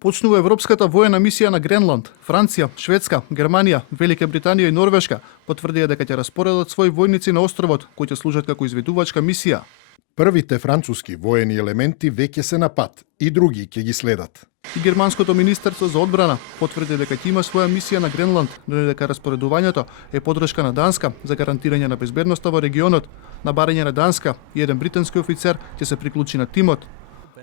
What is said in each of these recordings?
Почнува европската воена мисија на Гренланд. Франција, Шведска, Германија, Велика Британија и Норвешка потврдија дека ќе распоредат своји војници на островот, кои ќе служат како изведувачка мисија. Првите француски воени елементи веќе се на пат и други ќе ги следат. И германското министерство за одбрана потврди дека ќе има своја мисија на Гренланд, но и дека распоредувањето е подршка на Данска за гарантирање на безбедноста во регионот. На барање на Данска и еден британски офицер ќе се приклучи на тимот.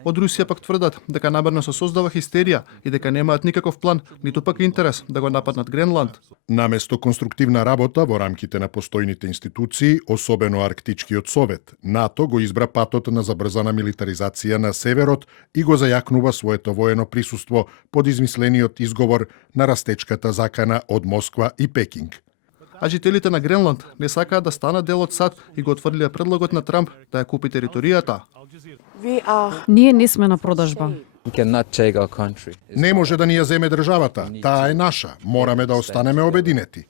Од Русија пак тврдат дека намерно се создава хистерија и дека немаат никаков план, ниту пак интерес да го нападнат Гренланд. Наместо конструктивна работа во рамките на постојните институции, особено Арктичкиот совет, НАТО го избра патот на забрзана милитаризација на северот и го зајакнува своето воено присуство под измислениот изговор на растечката закана од Москва и Пекинг. А жителите на Гренланд не сакаат да станат дел од САД и го отфрлија предлогот на Трамп да ја купи територијата. Ние не сме на продажба. Не може да ни ја земе државата, таа е наша, мораме да останеме обединети.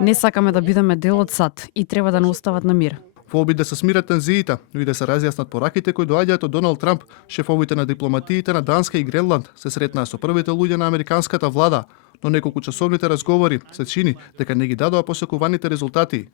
Не сакаме да бидеме дел од САД и треба да не остават на мир. Во обид да се смират тензиите, но и да се разјаснат пораките кои доаѓаат од Доналд Трамп, шефовите на дипломатиите на Данска и Гренланд се сретнаа со првите луѓе на американската влада, но неколку часовните разговори се чини дека не ги дадоа посекуваните резултати.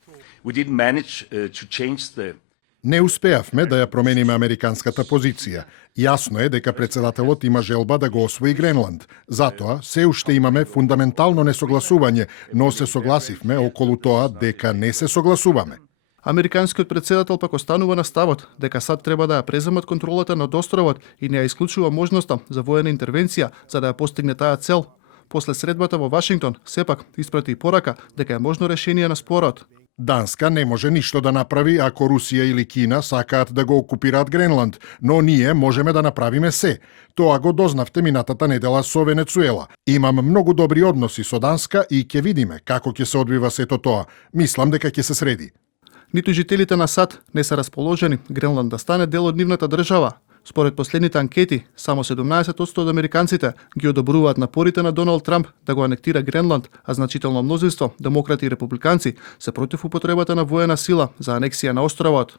Не успеавме да ја промениме американската позиција. Јасно е дека председателот има желба да го освои Гренланд. Затоа се уште имаме фундаментално несогласување, но се согласивме околу тоа дека не се согласуваме. Американскиот председател пак останува на ставот дека САД треба да ја преземат контролата над островот и не ја исклучува можноста за воена интервенција за да ја постигне таа цел. После средбата во Вашингтон, сепак испрати и порака дека е можно решение на спорот. Данска не може ништо да направи ако Русија или Кина сакаат да го окупираат Гренланд, но ние можеме да направиме се. Тоа го дознавте минатата недела со Венецуела. Имам многу добри односи со Данска и ќе видиме како ќе се одвива сето тоа. Мислам дека ќе се среди. Ниту жителите на САД не се расположени Гренланд да стане дел од нивната држава. Според последните анкети, само 17% од американците ги одобруваат напорите на Доналд Трамп да го анектира Гренланд, а значително мнозинство, демократи и републиканци, се против употребата на воена сила за анексија на островот.